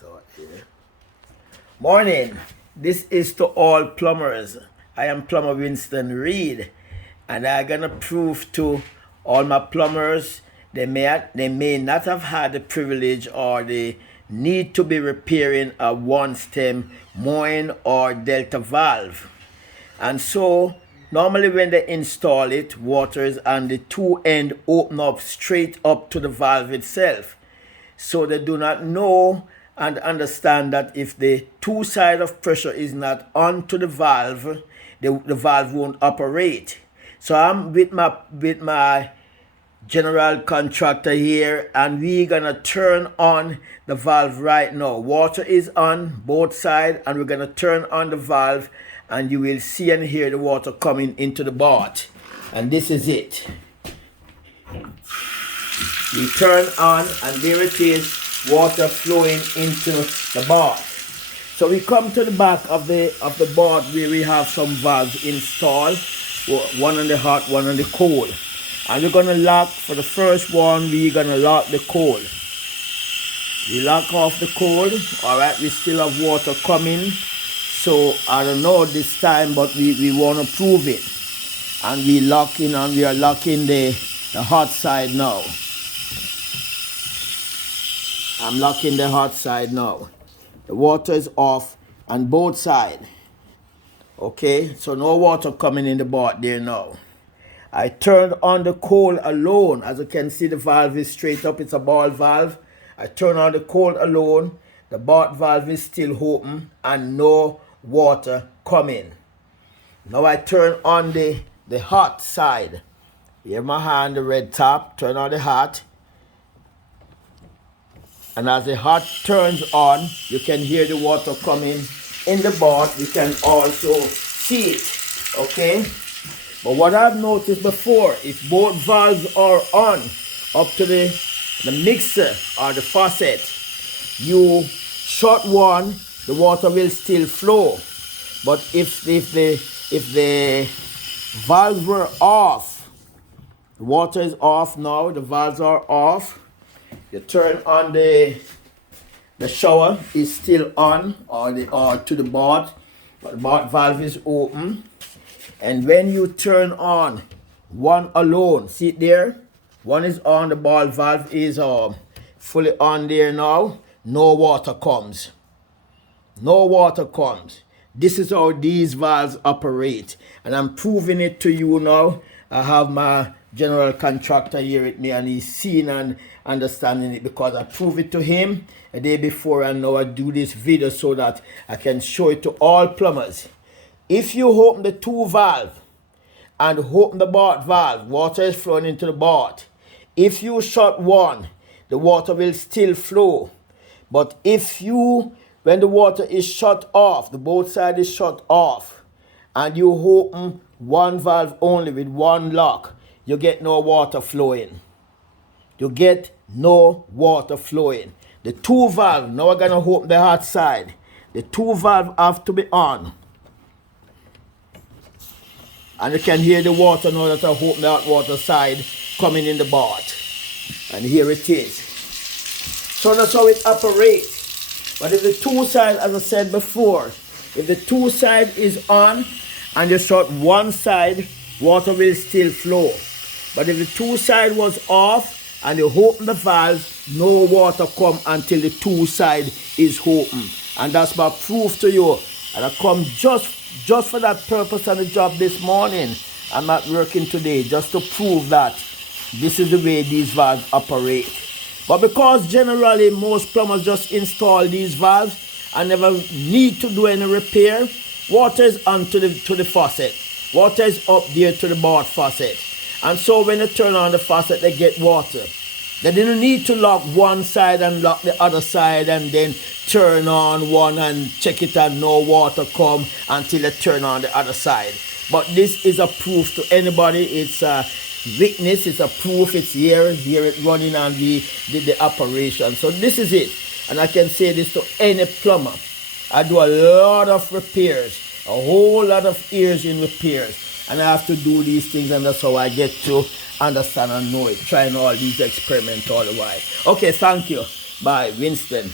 So here. Morning. This is to all plumbers. I am plumber Winston Reed, and I'm gonna prove to all my plumbers they may not have had the privilege or the need to be repairing a one stem Moen or Delta valve. And so normally when they install it, water is on the two end open up straight up to the valve itself. So they do not know and understand that if the two side of pressure is not onto the valve, the valve won't operate. So I'm with my general contractor here, and we're gonna turn on the valve right now. Water is on both sides, and we're gonna turn on the valve, and you will see and hear the water coming into the bath. And this is it. We turn on, and there it is, water flowing into the bath. So we come to the back of the bath where we have some valves installed, one on the hot, one on the cold. And we're gonna lock, for the first one, we're gonna lock the cold. We lock off the cold. All right, we still have water coming. So I don't know this time, but we wanna prove it. And we lock in, and we are locking the hot side now. I'm locking the hot side now. The water is off on both sides. Okay, so no water coming in the bath there now. I turned on the cold alone. As you can see, the valve is straight up. It's a ball valve. I turn on the cold alone. The bath valve is still open and no water coming. Now I turn on the hot side. Here my hand, the red top. Turn on the hot. And as the hot turns on, you can hear the water coming in the bath. You can also see it. Okay? But what I've noticed before, if both valves are on up to the mixer or the faucet, you shut one, the water will still flow. But if the valves were off, the water is off now, the valves are off. You turn on the shower is still on, or to the bath, but the bath valve is open. And when you turn on one alone, see it there? One is on, the ball valve is fully on there now. No water comes. No water comes. This is how these valves operate. And I'm proving it to you now. I have my general contractor here with me, and he's seeing and understanding it because I proved it to him a day before, and now I do this video so that I can show it to all plumbers. If you open the two valve and open the bath valve, water is flowing into the bath. If you shut one, the water will still flow. But when the water is shut off, the both side is shut off, and you open one valve only with one lock, you get no water flowing. You get no water flowing. The two valve, now we're gonna open the hot side. The two valve have to be on. And you can hear the water now that I open the hot water side coming in the bath. And here it is. So that's how it operates. But if the two side, as I said before, if the two side is on and you shut one side, water will still flow. But if the two side was off and you open the valve, no water come until the two side is open. And that's my proof to you. And I come just for that purpose on the job this morning. I'm not working today, just to prove that this is the way these valves operate. But because generally most plumbers just install these valves and never need to do any repair, water is onto the faucet. Water is up there to the bath faucet. And so when you turn on the faucet, they get water. They didn't need to lock one side and lock the other side and then turn on one and check it and no water come until they turn on the other side. But this is a proof to anybody. It's a witness, it's a proof, it's here it running and we did the operation. So this is it. And I can say this to any plumber. I do a lot of repairs, a whole lot of years in repairs. And I have to do these things, and that's how I get to understand and know it. Trying all these experiments all the while. Okay, thank you. Bye, Winston.